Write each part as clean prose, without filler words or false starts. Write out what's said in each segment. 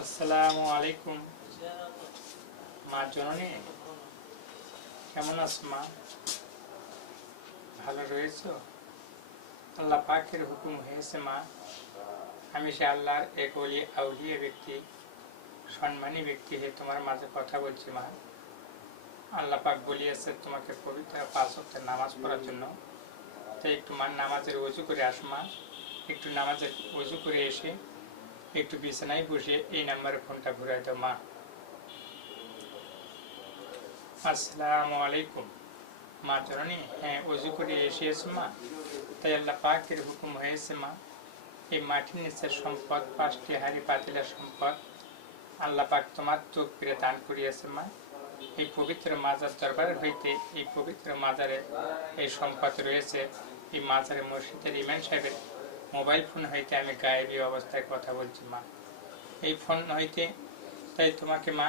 আসসালামু আলাইকুম। মা জননী কেমন আছো মা? ভালো রয়েছো? আল্লাহ পাকের হুকুম হয়েছে মা, আমি সে আল্লাহর এক ওলি আউলিয়া ব্যক্তি, সম্মানী ব্যক্তি হয়ে তোমার মাঝে কথা বলছি মা। আল্লাহ পাক বলিয়েছে তোমাকে পবিত্র 5 ওয়াক্তের নামাজ পড়ার জন্য, তাই একটু মা নামাজের ওযু করে আসো মা। একটু নামাজের ওযু করে এসে একটু বিছানায় বসে এই নাম্বারে ফোনটা ঘুরাই দাও মা। আসসালামু আলাইকুম। মা জননী, হ্যাঁ ওযু করে এসেছ মা? তাই আল্লাহ পাকের হুকুম হয়েছে মা, এই মাটির নিচের সম্পদ 5টি হাঁড়ি পাতিলের সম্পদ আল্লাহ পাক তোমার তকবীরে দান করিয়েছে মা। এই পবিত্র মাজার দরবার হইতে এই পবিত্র মাজারে এই সম্পদ রয়েছে। এই মাজারে মসজিদের ইমাম সাহেবের মোবাইল ফোন হইতে আমি গায়েবী অবস্থায় কথা বলছি মা। এই ফোন হইতে তাই তোমাকে মা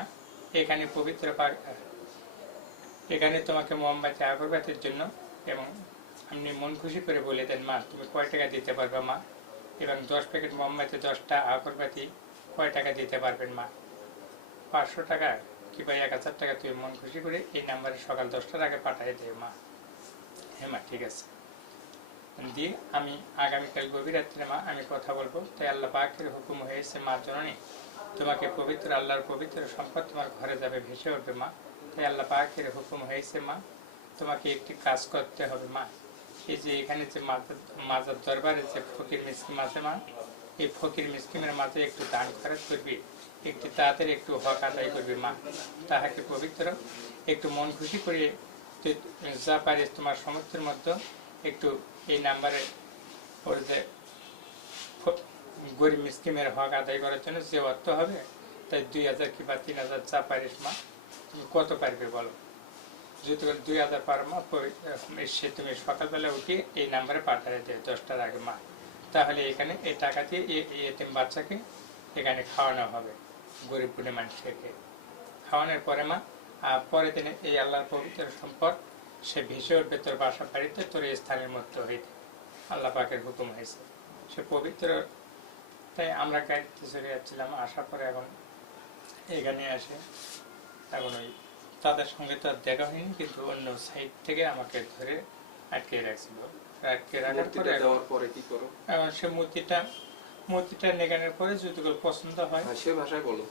এখানে তোমাকে মোমবাতি আগরবাতির জন্য এবং আপনি মন খুশি করে বলে দেন মা তুমি কয় টাকা দিতে পারবে মা, এবং 10 প্যাকেট মোমবাতি 10টা আগরবাতি কয় টাকা দিতে পারবেন মা? 500 টাকা কিংবা 1000 টাকা তুমি মন খুশি করে এই নাম্বারে সকাল 10টার আগে পাঠিয়ে দেবে মা। হ্যাঁ মা, ঠিক আছে। দিয়ে আমি আগামীকাল গভীর রাত্রে মা আমি কথা বলবো। তাই আল্লাহ পাকের হুকুম হয়েছে মা জননী, তোমাকে পবিত্র আল্লাহর পবিত্র সম্পদ তোমার ঘরে যাবে, ভেসে উঠবে মা। তাই আল্লাহ পাকের হুকুম হয়েছে মা, তোমাকে একটি কাজ করতে হবে মা। এই যে এখানে যে মাজার দরবারে যে ফকির মিসকিম আছে মা, এই ফকির মিসকিমের মাঝে একটু দান খরচ করবি, একটু তাড়াতাড়ি একটু হক আদায় করবি মা। তাহাকে পবিত্র একটু মন খুশি করে যা পারিস তোমার সমর্থের মধ্যে একটু এই নাম্বারে ওর যে গরিব মিসকিমের হক আদায় করার জন্য যে অর্থ হবে, তাই 2000 কিংবা 3000 যা পারিস মা। তুমি কত পারবে বলো? যদি 2000 পারো মা, সে তুমি সকালবেলা উঠে এই নাম্বারে পাঠিয়ে দেবে 10টার আগে মা। তাহলে এখানে এই টাকা দিয়ে এই এতিম বাচ্চাকে এখানে খাওয়ানো হবে, গরিব গুণী মানুষকে খাওয়ানোর পরে মা পরের দিনে এই আল্লাহর পবিত্র সম্পদ সে ভেসে উঠবে তোর বাসা বাড়িতে, তোর এই স্থানের মধ্যে হইতে আল্লাহ পাকের হুকুম হয়েছে সে পবিত্র। তাই আমরা গাড়িতে চলে যাচ্ছিলাম, আসার পরে এখন এখানে আসে, এখন ওই তাদের সঙ্গে তো আর দেখা হয়নি, কিন্তু অন্য সাইড থেকে আমাকে ধরে আটকে রাখছিল। আটকে রাখার পরে এখন সে মূর্তিটা নেগানোর পরে যদি পছন্দ হয় সে ভাষায় বলো।